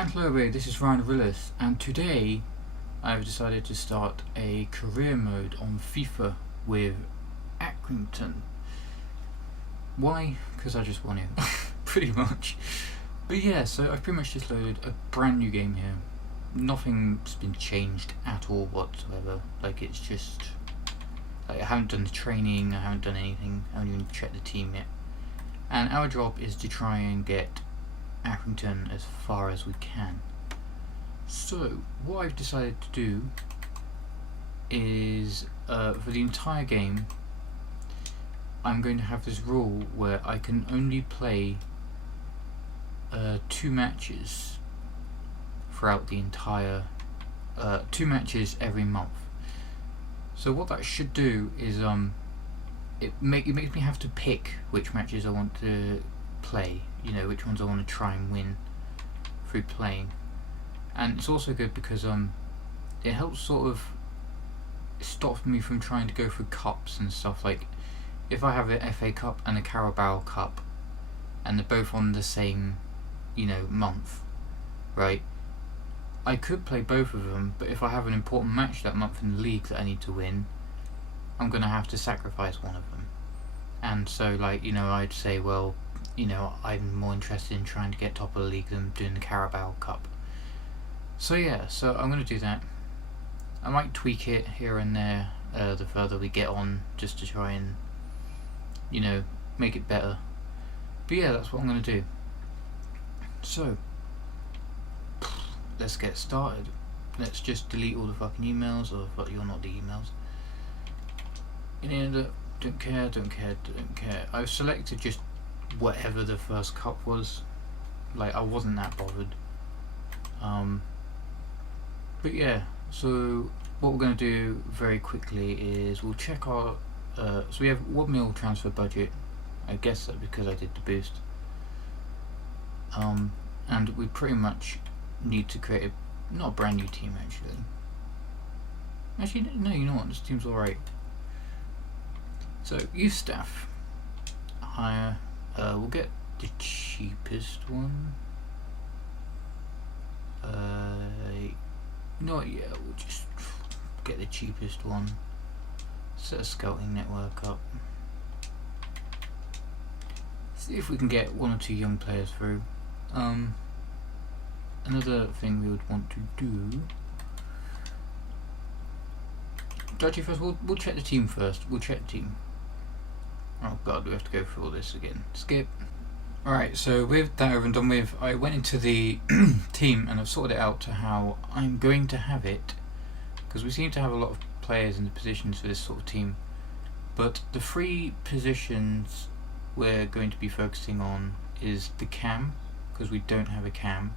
And hello everybody, this is Ryan Willis, and today I've decided to start a career mode on FIFA with Accrington. Why? Because I just want to, pretty much. But yeah, so I've pretty much just loaded a brand new game here. Nothing's been changed at all whatsoever. Like, it's just, I haven't done the training, I haven't done anything, I haven't even checked the team yet. And our job is to try and get Accrington as far as we can. So what I've decided to do is for the entire game I'm going to have this rule where I can only play 2 matches throughout the entire 2 matches every month. So what that should do is it makes me have to pick which matches I want to play, you know, which ones I want to try and win through playing. And it's also good because it helps sort of stop me from trying to go through cups and stuff. Like, if I have an FA Cup and a Carabao Cup and they're both on the same, you know, month, right, I could play both of them, but if I have an important match that month in the league that I need to win, I'm going to have to sacrifice one of them. And so, like, you know, I'd say, well, you know, I'm more interested in trying to get top of the league than doing the Carabao Cup. So yeah, so I'm going to do that. I might tweak it here and there the further we get on, just to try and, you know, make it better. But yeah, that's what I'm going to do. So let's get started. Let's just delete all the fucking emails, or you're not the emails. Don't care. I've selected just whatever the first cup was. Like, I wasn't that bothered. But yeah, so what we're going to do very quickly is we'll check our so we have 1 mil transfer budget. I guess that's because I did the boost. And we pretty much need to create not a brand new team actually, no, you know what, this team's alright. So youth staff, hire, we'll get the cheapest one. We'll just get the cheapest one. Set a scouting network up. See if we can get 1 or 2 young players through. Another thing we would want to do. Actually, first we'll check the team first. We'll check the team. Oh god, we have to go through all this again. Skip. Alright, so with that over and done with, I went into the team and I've sorted it out to how I'm going to have it, because we seem to have a lot of players in the positions for this sort of team. But the 3 positions we're going to be focusing on is the cam, because we don't have a cam,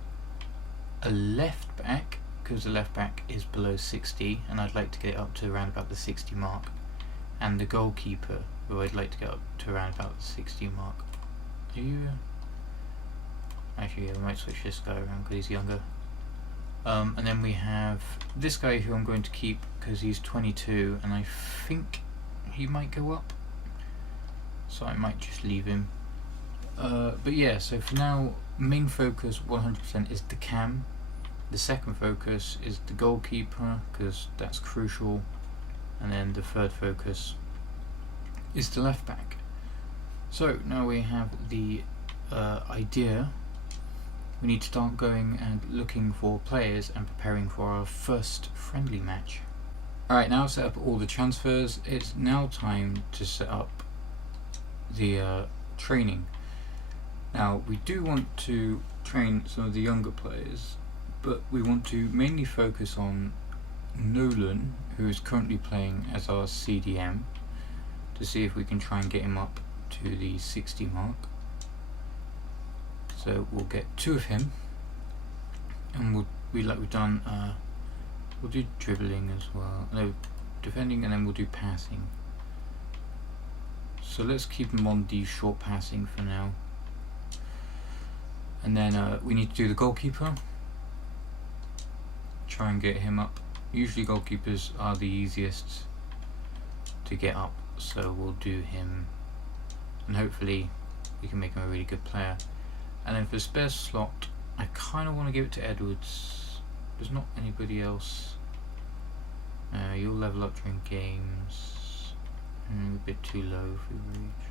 a left back, because the left back is below 60 and I'd like to get it up to around about the 60 mark, and the goalkeeper, who I'd like to get up to around about the 60 mark. Actually, I might switch this guy around because he's younger. And then we have this guy who I'm going to keep because he's 22 and I think he might go up, so I might just leave him. But yeah, so for now, main focus 100% is the cam. The second focus is the goalkeeper, because that's crucial, and then the third focus is the left back. So now we have the idea. We need to start going and looking for players and preparing for our first friendly match. Alright, now set up all the transfers. It's now time to set up the training. Now we do want to train some of the younger players, but we want to mainly focus on Nolan, who is currently playing as our CDM, to see if we can try and get him up to the 60 mark. So we'll get 2 of him, and we'll do dribbling as well, no, defending, and then we'll do passing. So let's keep him on the short passing for now, and then we need to do the goalkeeper, try and get him up. Usually goalkeepers are the easiest to get up, so we'll do him, and hopefully we can make him a really good player. And then for the spare slot, I kind of want to give it to Edwards. There's not anybody else. You'll level up during games. A bit too low for your age.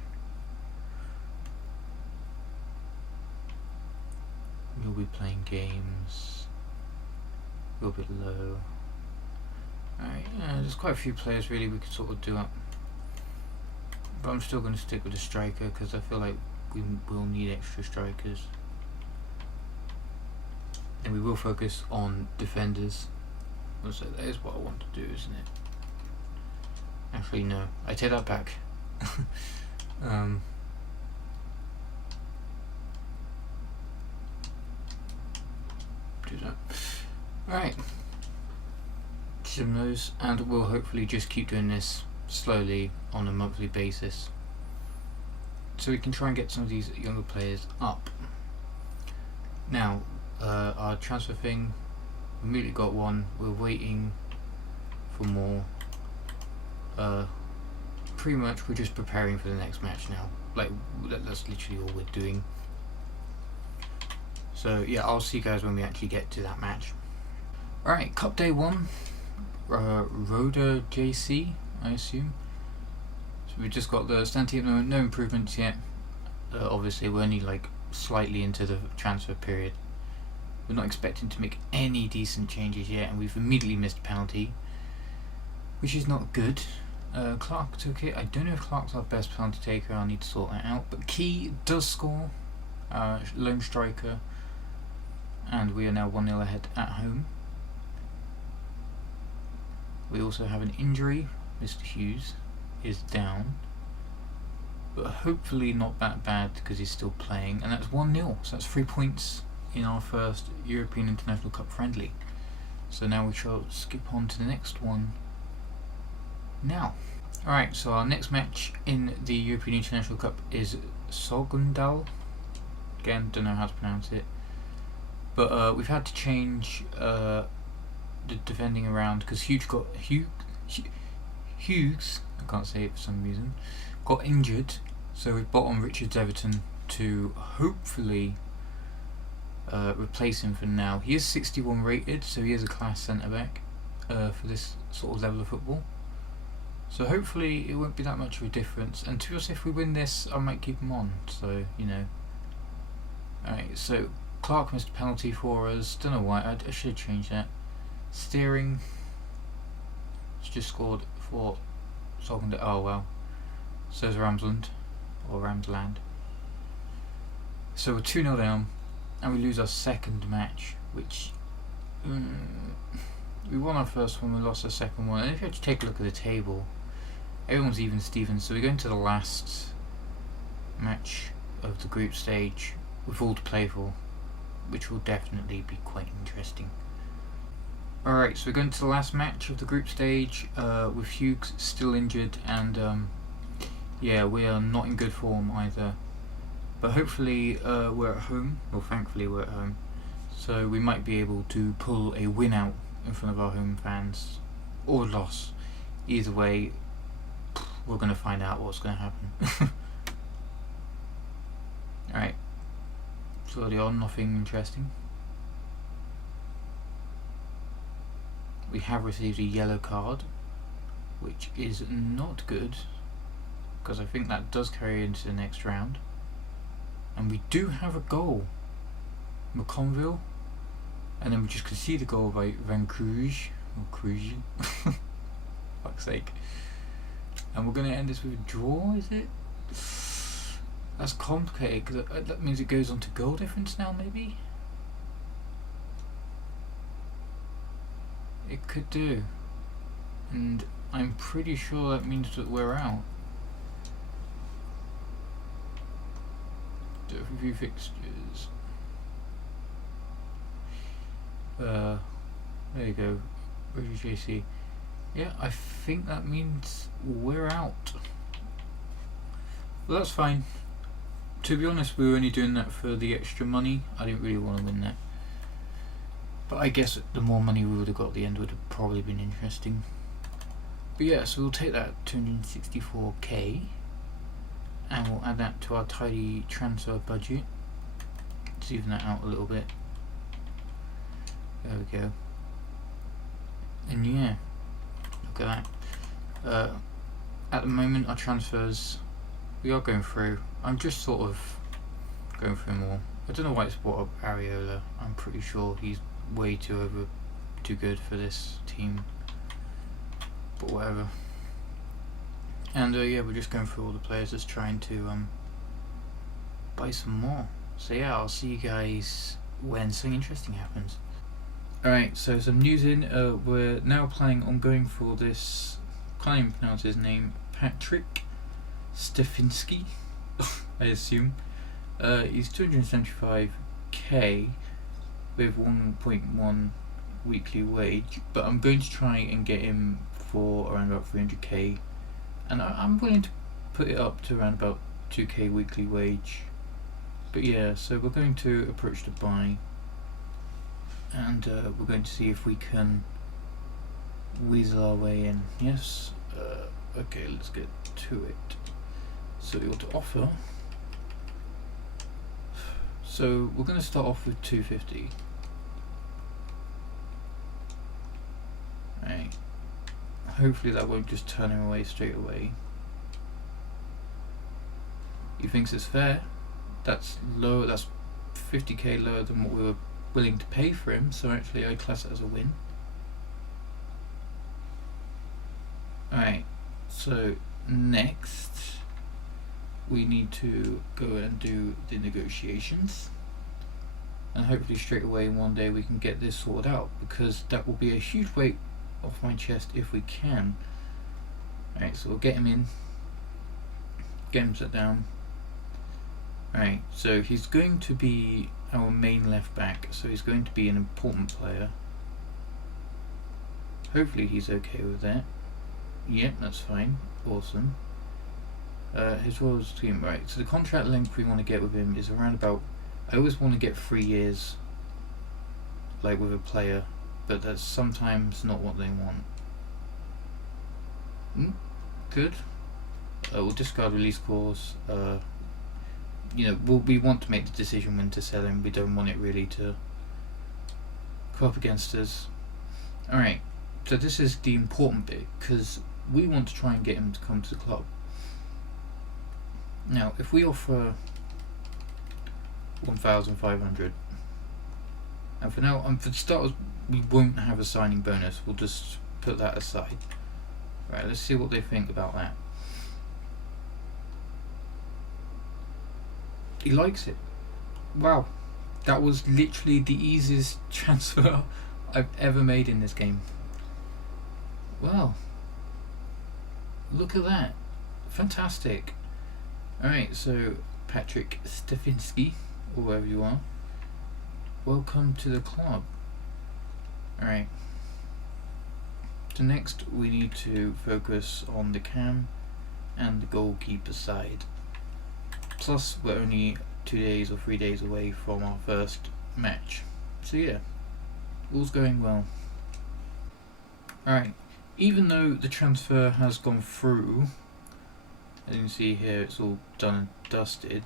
You'll be playing games. You're a bit low. Alright, there's quite a few players really we could sort of do up. But I'm still going to stick with the striker because I feel like we will need extra strikers. And we will focus on defenders. So that is what I want to do, isn't it? Actually, no. I take that back. Do that. Alright. Some of those, and we'll hopefully just keep doing this slowly on a monthly basis. So we can try and get some of these younger players up. Now, our transfer thing, we immediately got one. We're waiting for more. Pretty much we're just preparing for the next match now. Like, that's literally all we're doing. So yeah, I'll see you guys when we actually get to that match. Alright, Cup Day 1. Roda JC, I assume. So we've just got the stand team, no improvements yet. Obviously we're only like slightly into the transfer period. We're not expecting to make any decent changes yet, and we've immediately missed a penalty, which is not good. Clark took it. I don't know if Clark's our best penalty taker. I'll need to sort that out. But Key does score, lone striker, and we are now 1-0 ahead at home. We also have an injury. Mr. Hughes is down, but hopefully not that bad because he's still playing, and that's 1-0. So that's 3 points in our first European International Cup friendly. So now we shall skip on to the next one now. Alright, so our next match in the European International Cup is Sogndal. Again, don't know how to pronounce it. But we've had to change the defending around because Hughes, I can't say it for some reason, got injured. So we've bought on Richards Everton to hopefully replace him for now. He is 61 rated, so he is a class centre back for this sort of level of football. So hopefully it won't be that much of a difference. And to be honest, if we win this, I might keep him on. So you know. Alright, so Clark missed a penalty for us. Don't know why. I should have changed that. Steering. It's just scored for Sogndal. Oh well. Says Ramsland or Ramsland. So we're 2-0 down. And we lose our second match, which we won our first one, we lost our second one. And if you actually take a look at the table, everyone's even Stevens. So we're going to the last match of the group stage with all to play for, which will definitely be quite interesting. Alright, so we're going to the last match of the group stage with Hughes still injured, and yeah, we are not in good form either. But hopefully we're at home. Well, thankfully we're at home. So we might be able to pull a win out in front of our home fans. Or a loss. Either way, we're going to find out what's going to happen. Alright. So early on, nothing interesting. We have received a yellow card, which is not good, because I think that does carry into the next round. And we do have a goal, McConville, and then we just concede a goal by Van Cruz, or Cruz, fuck's sake. And we're going to end this with a draw, is it? That's complicated, because that means it goes on to goal difference now, maybe? It could do. And I'm pretty sure that means that we're out. Review fixtures. There you go. Where's JC? Yeah, I think that means we're out. Well, that's fine. To be honest, we were only doing that for the extra money. I didn't really want to win that. But I guess the more money we would have got at the end would have probably been interesting. But yeah, so we'll take that 264k. And we'll add that to our tidy transfer budget. Let's even that out a little bit. we go. And yeah, look at that. At the moment, our transfers, we are going through. I'm just sort of going through them all. I don't know why it's brought up Areola. I'm pretty sure he's way too good for this team. But whatever. And yeah, we're just going through all the players, just trying to buy some more. So yeah, I'll see you guys when something interesting happens. Alright, so some news in. We're now planning on going for this, can't even pronounce his name, Patrick Stefinski, I assume. He's 275k with 1.1 weekly wage, but I'm going to try and get him for around about 300k, and I'm willing to put it up to around about 2k weekly wage. But yeah, so we're going to approach the buy, and we're going to see if we can weasel our way in. Yes. Okay, let's get to it. So we want to offer. So we're going to start off with 250. Right. Hopefully that won't just turn him away straight away. He thinks it's fair. That's low. That's 50k lower than what we were willing to pay for him. So actually, I class it as a win. Alright. So next, we need to go and do the negotiations, and hopefully straight away one day we can get this sorted out, because that will be a huge weight off my chest if we can. Alright, so we'll get him in, get him set down. Alright, so he's going to be our main left back, so he's going to be an important player. Hopefully he's okay with that. Yep, that's fine. Awesome. His roles team, right, so the contract length we want to get with him is around about, I always want to get 3 years like with a player, but that's sometimes not what they want. Good. We'll discard release clause. You know, we want to make the decision when to sell him. We don't want it really to go up against us. Alright, so this is the important bit, because we want to try and get him to come to the club. Now, if we offer 1,500, and for now, for the starters, we won't have a signing bonus. We'll just put that aside. Right, let's see what they think about that. He likes it. Wow, that was literally the easiest transfer I've ever made in this game. Wow, look at that, fantastic. Alright, so Patrick Stefinski, or wherever you are, welcome to the club. Alright, so next we need to focus on the cam and the goalkeeper side. Plus we're only 2 days or 3 days away from our first match. So yeah, all's going well. Alright, even though the transfer has gone through, as you can see here it's all done and dusted,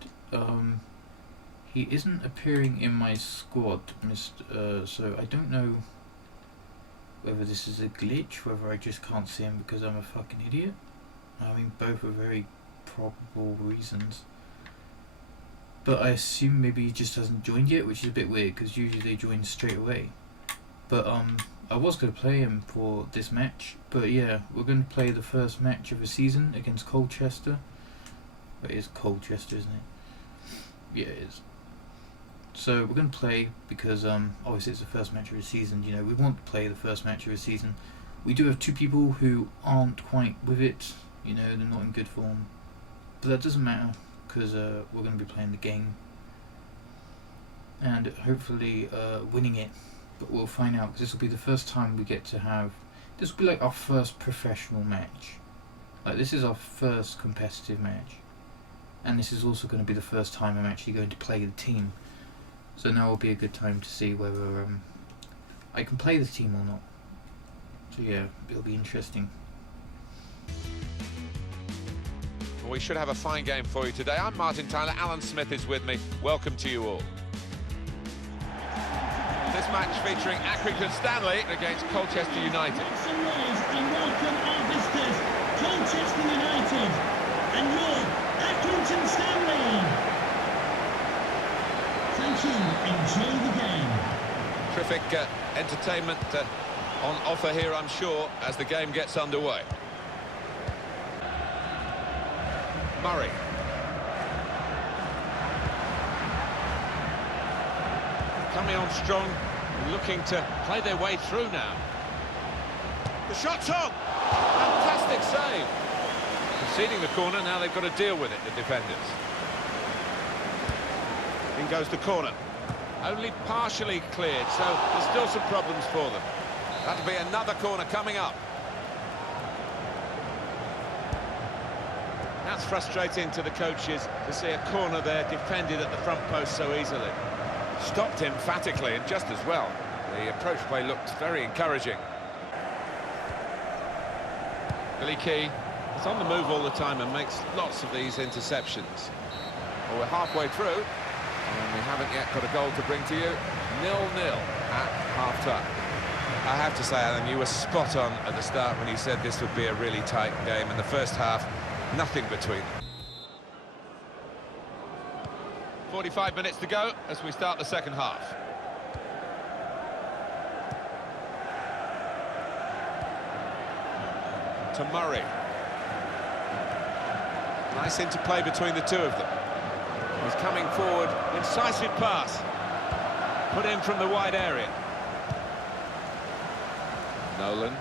he isn't appearing in my squad, so I don't know whether this is a glitch, whether I just can't see him because I'm a fucking idiot. I mean, both are very probable reasons. But I assume maybe he just hasn't joined yet, which is a bit weird because usually they join straight away. But I was going to play him for this match, but yeah, we're going to play the first match of the season against Colchester. It is Colchester, isn't it? Yeah, it is. So we're going to play because obviously it's the first match of the season. You know, we want to play the first match of the season. We do have two people who aren't quite with it. You know, they're not in good form, but that doesn't matter, because we're going to be playing the game and hopefully winning it. But we'll find out, because this will be the first time we get to have, this will be like our first professional match. Like, this is our first competitive match, and this is also going to be the first time I'm actually going to play the team. So now will be a good time to see whether I can play the team or not. So yeah, it'll be interesting. Well, we should have a fine game for you today. I'm Martin Tyler, Alan Smith is with me. Welcome to you all. This match featuring Accrington Stanley against Colchester United. Make some noise and welcome our visitors, Colchester United, and your Accrington Stanley. Thank you. Enjoy the game. Terrific entertainment on offer here, I'm sure, as the game gets underway. Murray. Coming on strong, looking to play their way through now. The shot's on! Fantastic save! Conceding the corner, now they've got to deal with it, the defenders. In goes the corner. Only partially cleared, so there's still some problems for them. That'll be another corner coming up. That's frustrating to the coaches to see a corner there defended at the front post so easily. Stopped emphatically and just as well. The approach play looked very encouraging. Billy Key is on the move all the time and makes lots of these interceptions. Well, we're halfway through and we haven't yet got a goal to bring to you. 0-0 at half-time. I have to say, Alan, you were spot on at the start when you said this would be a really tight game. In the first half, nothing between them. 45 minutes to go as we start the second half. To Murray. Nice interplay between the two of them. He's coming forward, incisive pass. Put in from the wide area. Nolan.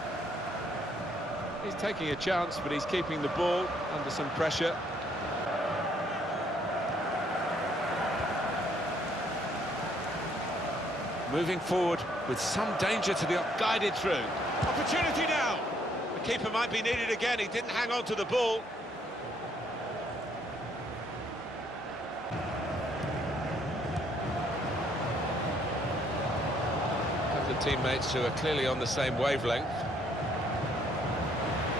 He's taking a chance, but he's keeping the ball under some pressure. Moving forward with some danger to the guided through. Opportunity now. The keeper might be needed again. He didn't hang on to the ball. A couple of teammates who are clearly on the same wavelength.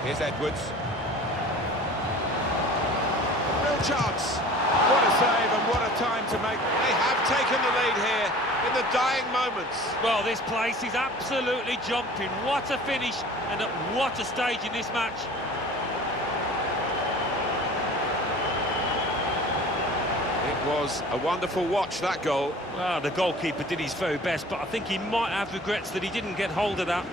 Here's Edwards. Real chance. What a save and what a time to make. They have taken the lead here in the dying moments. Well, this place is absolutely jumping. What a finish and at what a stage in this match. It was a wonderful watch, that goal. Well, the goalkeeper did his very best, but I think he might have regrets that he didn't get hold of that.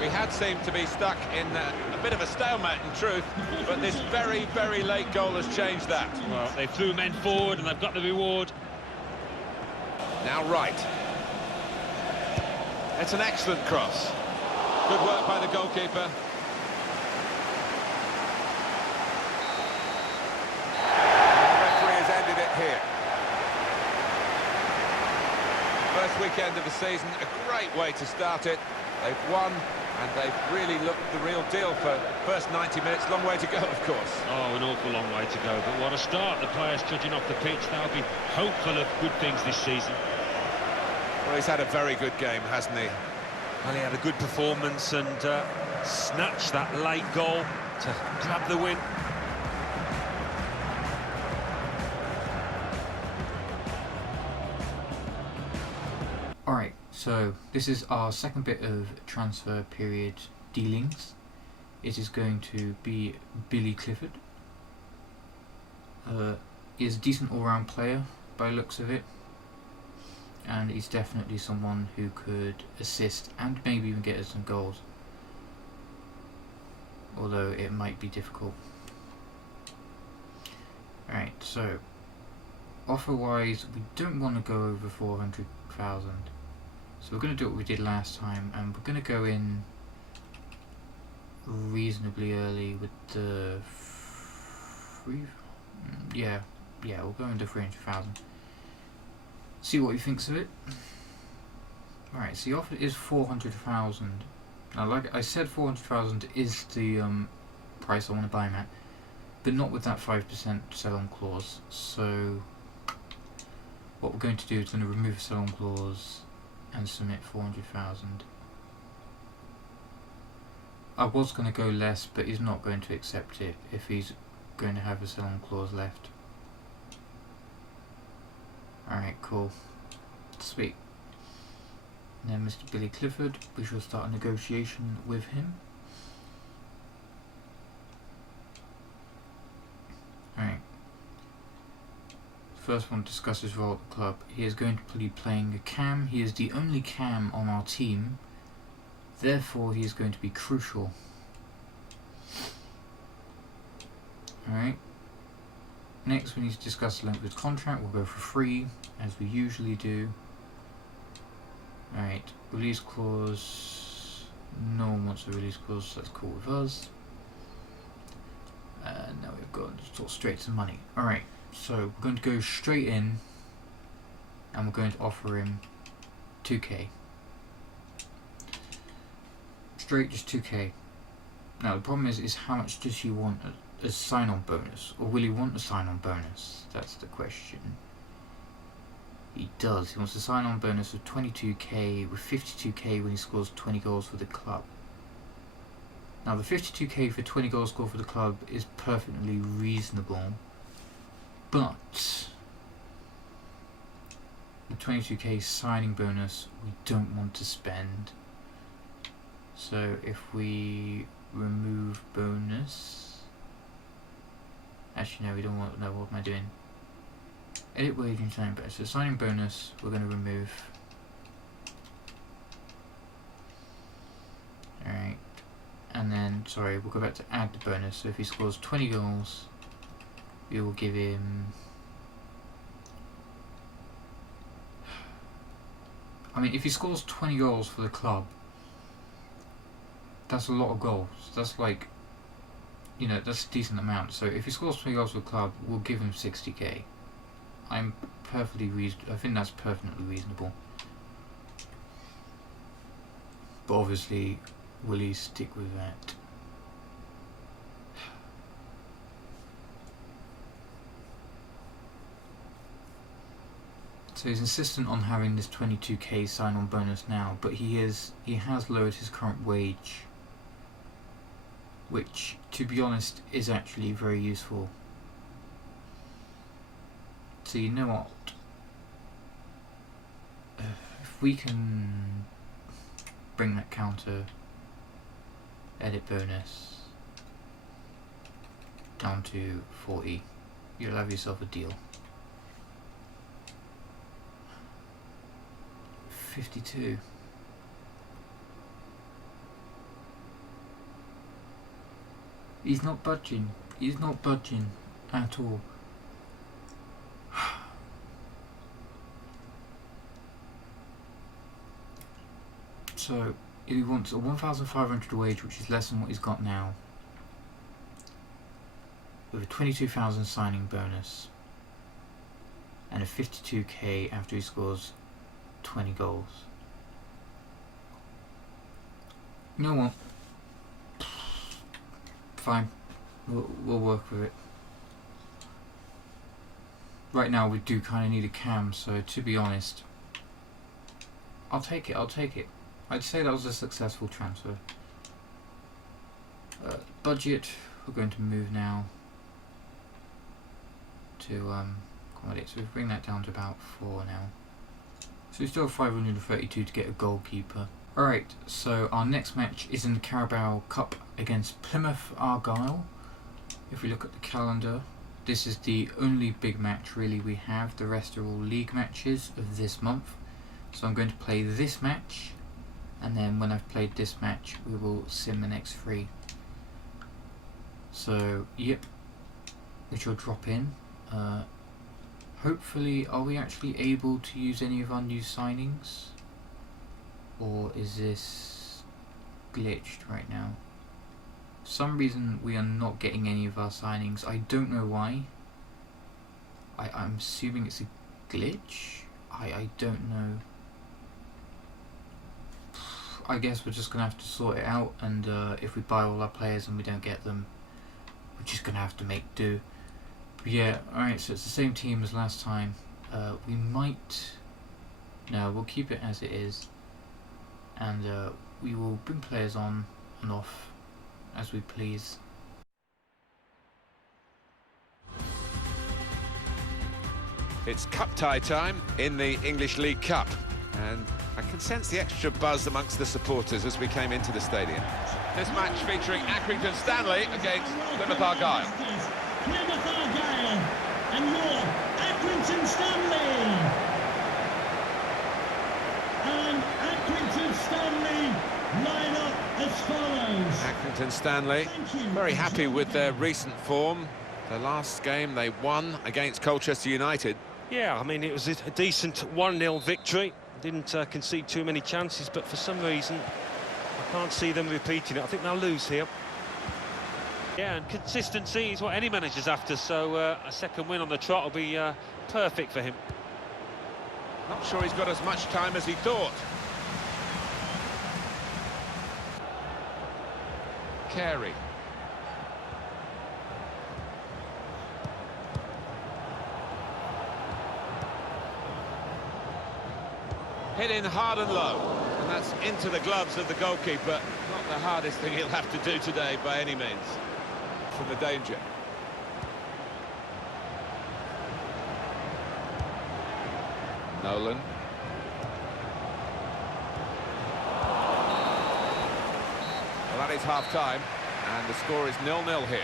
We had seemed to be stuck in a bit of a stalemate in truth, but this very, very late goal has changed that. Well, they threw men forward and they've got the reward. Now right. It's an excellent cross. Good work by the goalkeeper. The referee has ended it here. First weekend of the season, a great way to start it. They've won, and they've really looked the real deal for the first 90 minutes. Long way to go, of course. Oh, an awful long way to go, but what a start. The players trudging off the pitch, they'll be hopeful of good things this season. Well, he's had a very good game, hasn't he? Well, he had a good performance and snatched that late goal to grab the win. Alright, so this is our second bit of transfer period dealings. It is going to be Billy Clifford. He is a decent all-round player by the looks of it, and he's definitely someone who could assist and maybe even get us some goals, although it might be difficult. Alright, so offer-wise, we don't want to go over 400,000. So we're going to do what we did last time, and we're going to go in reasonably early with the we'll go into 300,000. See what he thinks of it. Alright, so the offer is 400,000. Now, like I said, 400,000 is the price I want to buy him at, but not with that 5% sell-on clause. So what we're going to do is going to remove the sell-on clause and submit 400,000. I was going to go less, but he's not going to accept it if he's going to have a sell-on clause left. Alright, cool. Sweet. Then Mr. Billy Clifford, we shall start a negotiation with him. Alright. First one to discuss his role at the club. He is going to be playing a cam. He is the only cam on our team. Therefore, he is going to be crucial. Alright. Next, we need to discuss the length of his contract. We'll go for free, as we usually do. Alright. Release clause. No one wants a release clause, so that's cool with us. Now we've got to talk straight to the money. Alright. So we're going to go straight in, and we're going to offer him 2k. Straight, just 2k. Now the problem is how much does he want a sign-on bonus, or will he want a sign-on bonus? That's the question. He does. He wants a sign-on bonus of 22k with 52k when he scores 20 goals for the club. Now the 52k for 20 goals scored for the club is perfectly reasonable. But the 22k signing bonus we don't want to spend. So if we remove bonus, actually no, we don't want. No, what am I doing? Edit wage and signing bonus. So signing bonus we're going to remove. Alright, and then sorry, we'll go back to add the bonus. So if he scores 20 goals, we will give him. I mean, if he scores 20 goals for the club, that's a lot of goals. That's like, you know, that's a decent amount. So if he scores 20 goals for the club, we'll give him 60k. I think that's perfectly reasonable. But obviously, will he stick with that? So he's insistent on having this 22k sign-on bonus now, but he has lowered his current wage, which, to be honest, is actually very useful. So you know what? If we can bring that counter edit bonus down to 40, you'll have yourself a deal. 52. He's not budging. He's not budging at all. So he wants a 1,500 wage, which is less than what he's got now, with a 22,000 signing bonus and a 52k after he scores 20 goals. You know what? Fine. We'll work with it. Right now we do kind of need a cam, so to be honest, I'll take it. I'd say that was a successful transfer. Budget, we're going to move now to accommodate. So we bring that down to about 4 now. So we still have 532 to get a goalkeeper. Alright, so our next match is in the Carabao Cup against Plymouth Argyle. If we look at the calendar, this is the only big match really we have. The rest are all league matches of this month. So I'm going to play this match, and then when I've played this match, we will sim the next 3. So, yep, which will drop in. Hopefully, are we actually able to use any of our new signings? Or is this glitched right now? For some reason we are not getting any of our signings. I don't know why. I'm assuming it's a glitch? I don't know. I guess we're just going to have to sort it out, and if we buy all our players and we don't get them, we're just going to have to make do. But yeah, alright, so it's the same team as last time. We might... No, we'll keep it as it is. And we will bring players on and off as we please. It's cup tie time in the English League Cup, and I can sense the extra buzz amongst the supporters as we came into the stadium. This match featuring Accrington Stanley against Plymouth Argyle. Plymouth Argyle and your Accrington Stanley. And Accrington Stanley line up as follows. Accrington Stanley very happy with their recent form. The last game they won against Colchester United. Yeah, I mean, it was a decent 1-0 victory. Didn't concede too many chances, but for some reason, I can't see them repeating it. I think they'll lose here. Yeah, and consistency is what any manager's after, so a second win on the trot will be perfect for him. Not sure he's got as much time as he thought. Carey. Hit in hard and low, and that's into the gloves of the goalkeeper. Not the hardest thing he'll have to do today by any means. From the danger. Nolan. Well, that is half-time, and the score is 0-0 here.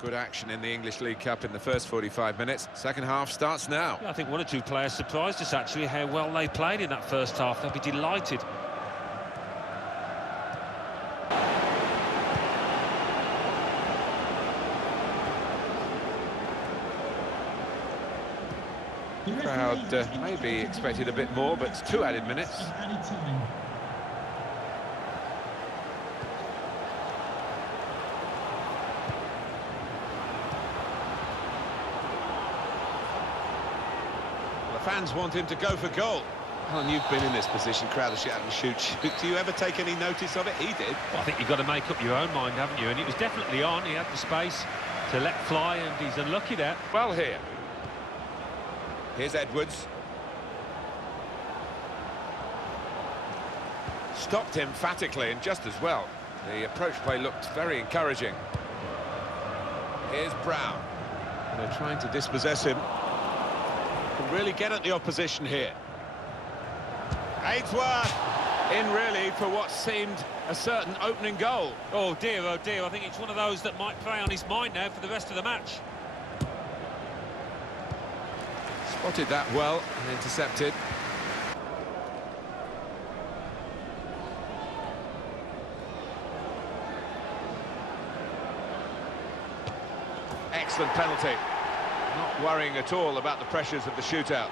Good action in the English League Cup in the first 45 minutes. Second half starts now. I think one or two players surprised us, actually, how well they played in that first half. They'll be delighted. The crowd maybe expected a bit more, but it's 2 added minutes. The fans want him to go for goal. Alan, you've been in this position, crowd are shouting, shoot, shoot. Do you ever take any notice of it? He did. Well, I think you've got to make up your own mind, haven't you? And it was definitely on. He had the space to let fly, and he's unlucky there. Well here. Here's Edwards. Stopped emphatically and just as well. The approach play looked very encouraging. Here's Brown. And they're trying to dispossess him. Can really get at the opposition here. Aidsworth in really for what seemed a certain opening goal. Oh dear, I think it's one of those that might play on his mind now for the rest of the match. Spotted that well and intercepted. Excellent penalty. Not worrying at all about the pressures of the shootout.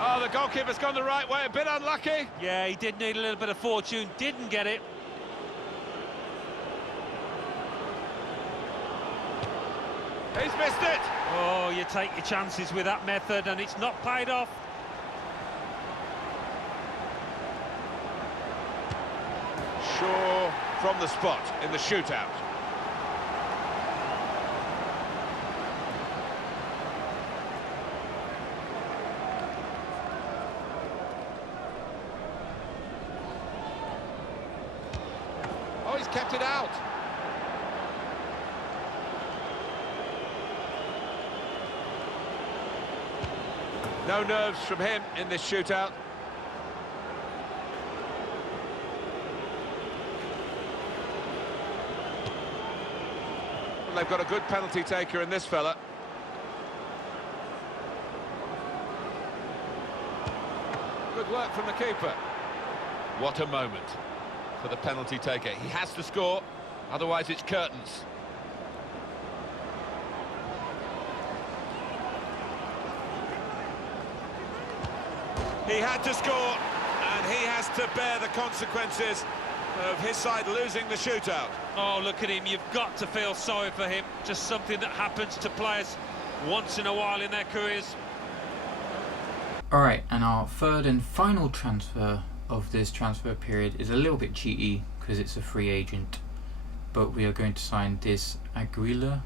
Oh, the goalkeeper's gone the right way, a bit unlucky. Yeah, he did need a little bit of fortune, didn't get it. He's missed it. Oh, you take your chances with that method, and it's not paid off. Shaw from the spot in the shootout. Oh, he's kept it out. No nerves from him in this shootout. Well, they've got a good penalty taker in this fella. Good work from the keeper. What a moment for the penalty taker. He has to score, otherwise it's curtains. He had to score, and he has to bear the consequences of his side losing the shootout. Oh, look at him. You've got to feel sorry for him. Just something that happens to players once in a while in their careers. Alright, and our third and final transfer of this transfer period is a little bit cheaty because it's a free agent. But we are going to sign this Aguila.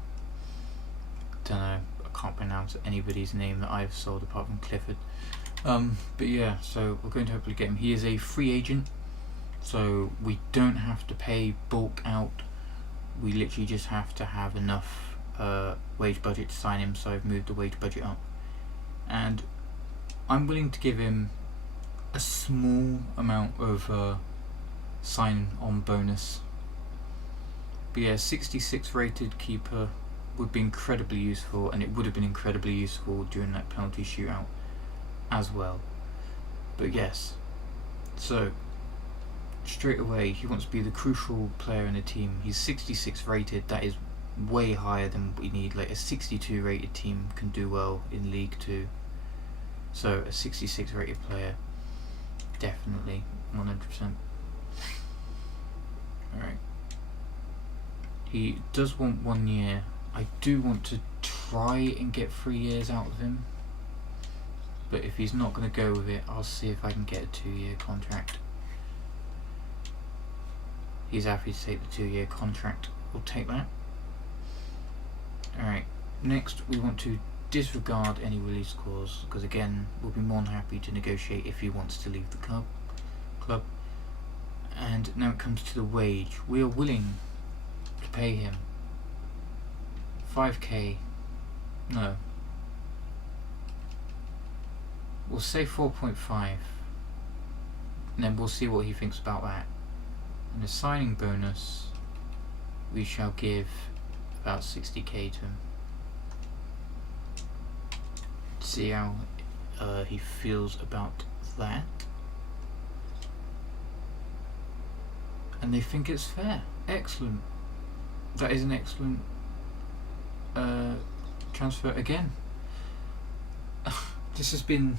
Don't know, I can't pronounce anybody's name that I've sold apart from Clifford. But yeah, so we're going to hopefully get him. He is a free agent, So we don't have to pay bulk out. We literally just have to have enough wage budget to sign him, so I've moved the wage budget up. And I'm willing to give him a small amount of sign-on bonus. But yeah, 66 rated keeper would be incredibly useful, and it would have been incredibly useful during that penalty shootout as well. But yes, so straight away he wants to be the crucial player in the team. He's 66 rated, that is way higher than we need. Like a 62 rated team can do well in League 2. So a 66 rated player, definitely, 100%. Alright. He does want 1 year. I do want to try and get 3 years out of him. But if he's not going to go with it, I'll see if I can get a 2-year contract. He's happy to take the 2-year contract. We'll take that. Alright, next we want to disregard any release clause, because again, we'll be more than happy to negotiate if he wants to leave the club. And now it comes to the wage. We are willing to pay him 5k, no, we'll say 4.5, and then we'll see what he thinks about that. And the signing bonus, we shall give about 60k to him. See how he feels about that. And they think it's fair. Excellent. That is an excellent transfer again. This has been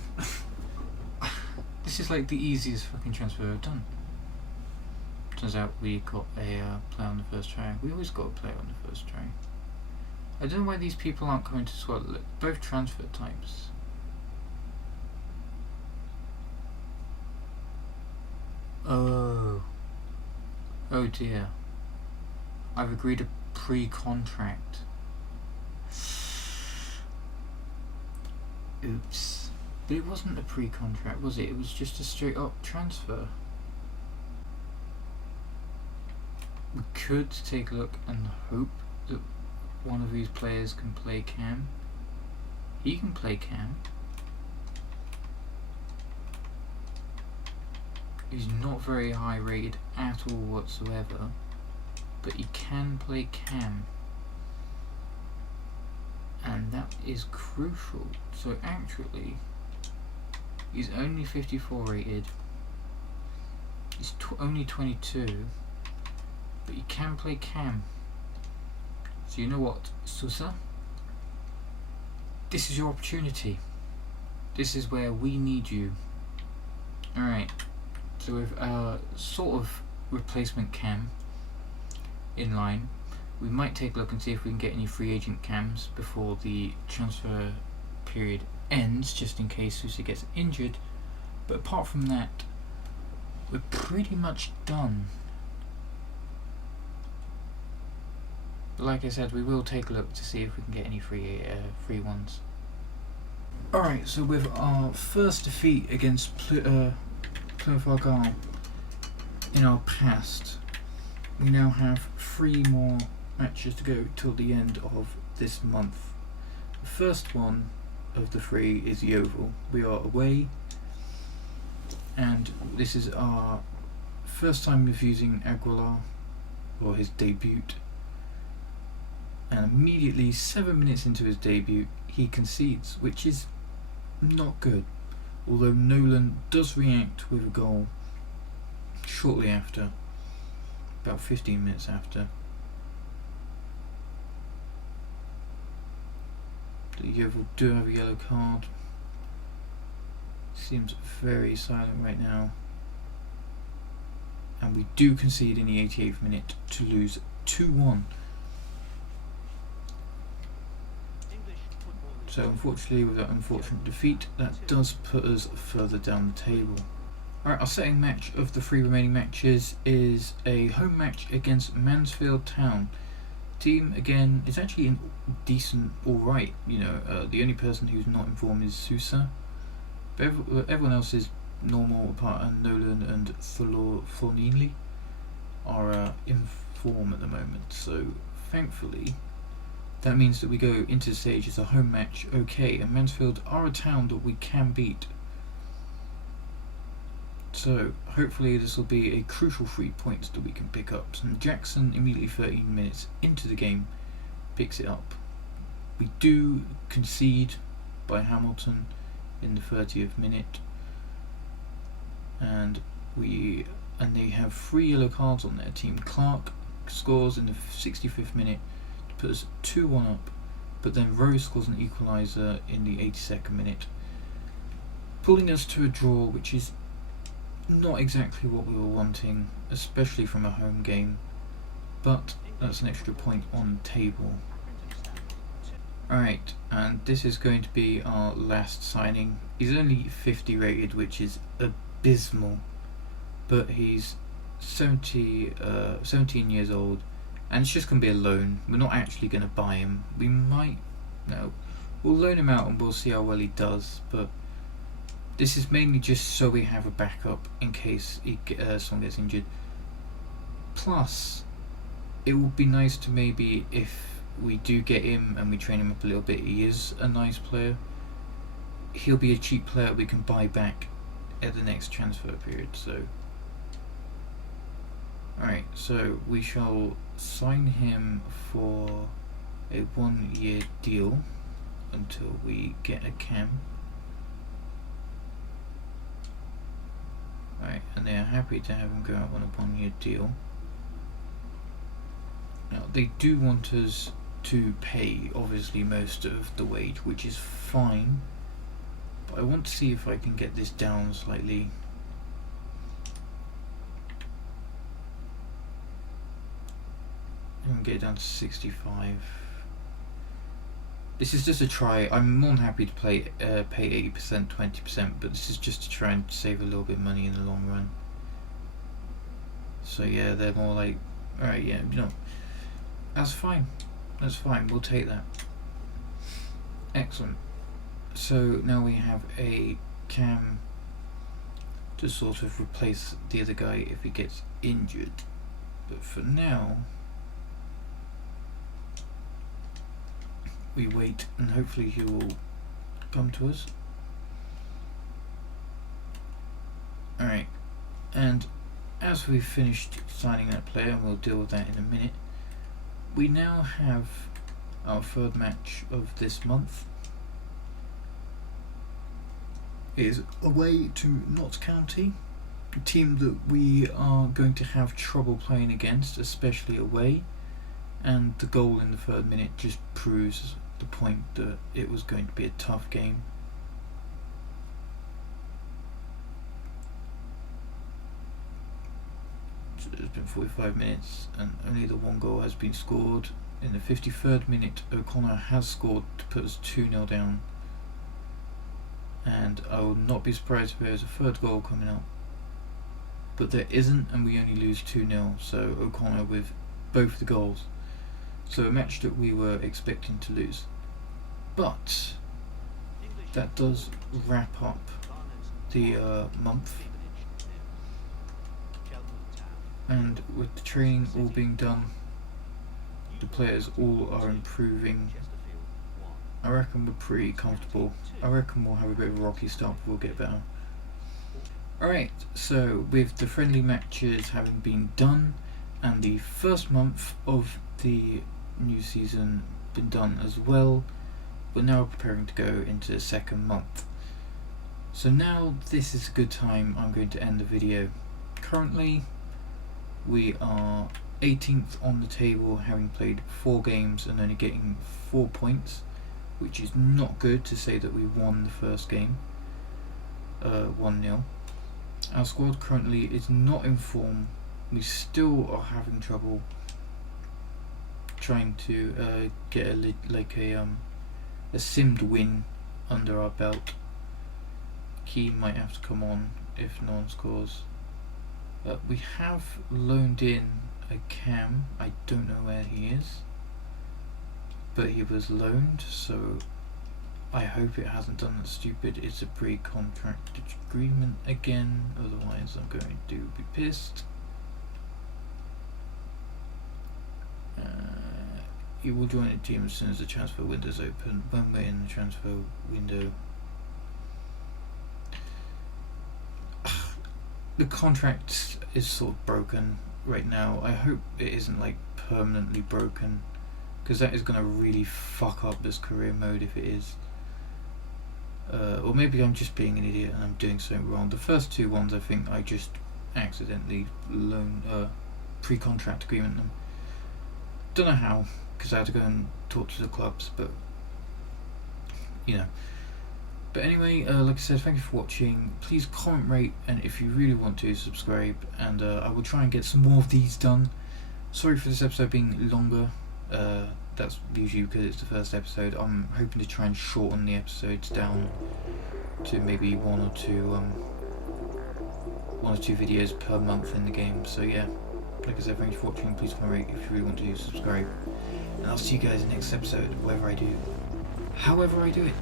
this is like the easiest fucking transfer I've done. Turns out we got a player on the first try. We always got a player on the first try. I don't know why these people aren't coming to squad. Look, both transfer types. Oh dear. I've agreed a pre-contract. Oops. But it wasn't a pre-contract, was it? It was just a straight up transfer. We could take a look and hope that one of these players can play Cam. He can play Cam. He's not very high rated at all whatsoever, but he can play Cam, and that is crucial. So actually, he's only 54 rated, he's only 22, but he can play Cam. So you know what, Sousa? This is your opportunity. This is where we need you. Alright. So with our sort of replacement Cam in line, we might take a look and see if we can get any free agent Cams before the transfer period ends, just in case Sousa gets injured. But apart from that, we're pretty much done. But like I said, we will take a look to see if we can get any free ones. Alright, so with our first defeat against Clifford in our past, we now have 3 more matches to go till the end of this month. The first one of the 3 is Yeovil. We are away, and this is our first time with using Aguilar, or his debut, and immediately 7 minutes into his debut he concedes, which is not good. Although Nolan does react with a goal shortly after, about 15 minutes after. The Yeovil do have a yellow card. Seems very silent right now. And we do concede in the 88th minute to lose 2-1. So unfortunately, with that unfortunate defeat, that does put us further down the table. Alright, our second match of the 3 remaining matches is a home match against Mansfield Town. Team, again, is actually in decent, alright, you know, the only person who's not in form is Sousa. But everyone else is normal, apart and Nolan and Thornley are in form at the moment. So thankfully, that means that we go into the stage as a home match. Okay, and Mansfield are a town that we can beat. So hopefully this will be a crucial 3 points that we can pick up. And Jackson, immediately 13 minutes into the game, picks it up. We do concede by Hamilton in the 30th minute, and they have 3 yellow cards on their team. Clark scores in the 65th minute to put us 2-1 up, but then Rose scores an equaliser in the 82nd minute, pulling us to a draw, which is not exactly what we were wanting, especially from a home game, but that's an extra point on the table. Alright, and this is going to be our last signing. He's only 50 rated, which is abysmal, but he's 17 years old, and it's just going to be a loan. We're not actually going to buy him. We'll loan him out and we'll see how well he does, but this is mainly just so we have a backup in case someone gets injured. Plus, it would be nice to maybe, if we do get him and we train him up a little bit, he is a nice player. He'll be a cheap player we can buy back at the next transfer period. So, alright, so we shall sign him for a 1-year deal until we get a cam. Right, and they are happy to have him go out on a 1-year deal. Now, they do want us to pay, obviously, most of the wage, which is fine, but I want to see if I can get this down slightly. And get it down to 65. This is just a try. I'm more than happy to pay 80%, 20%, but this is just to try and save a little bit of money in the long run. So yeah, they're more like, alright, yeah, that's fine. That's fine, we'll take that. Excellent. So now we have a cam to sort of replace the other guy if he gets injured. But for now, we wait and hopefully he will come to us. Alright, and as we've finished signing that player, and we'll deal with that in a minute, we now have our 3rd match of this month. It is away to Notts County, a team that we are going to have trouble playing against, especially away, and the goal in the 3rd minute just proves the point that it was going to be a tough game. So it's been 45 minutes and only the 1 goal has been scored. In the 53rd minute, O'Connor has scored to put us 2-0 down, and I would not be surprised if there is a 3rd goal coming up, but there isn't, and we only lose 2-0, so O'Connor with both the goals. So a match that we were expecting to lose. But that does wrap up the month. And with the training all being done, the players all are improving, I reckon we're pretty comfortable. I reckon we'll have a bit of a rocky start, but we'll get better. Alright, so with the friendly matches having been done, and the 1st month of the new season been done as well, we're now preparing to go into the 2nd month. So now this is a good time I'm going to end the video. Currently we are 18th on the table, having played 4 games and only getting 4 points, which is not good, to say that we won the 1st game 1-0. Our squad currently is not in form. We still are having trouble trying to get a simmed win under our belt. Key might have to come on if no one scores. We have loaned in a Cam. I don't know where he is, but he was loaned, so I hope it hasn't done that stupid. It's a pre-contract agreement again, otherwise I'm going to be pissed. You will join the team as soon as the transfer window is open. When we're in the transfer window, the contract is sort of broken right now. I hope it isn't like permanently broken, because that is going to really fuck up this career mode if it is. Or maybe I'm just being an idiot and I'm doing something wrong. The first two ones I think I just accidentally pre-contract agreement them. Don't know how, because I had to go and talk to the clubs, but you know. But anyway, like I said, thank you for watching. Please comment, rate, and if you really want to, subscribe, and I will try and get some more of these done. Sorry for this episode being longer. That's usually because it's the first episode. I'm hoping to try and shorten the episodes down to maybe one or two videos per month in the game. So yeah, like I said, thank you for watching. Please comment, rate if you really want to, subscribe, and I'll see you guys in the next episode, however I do it.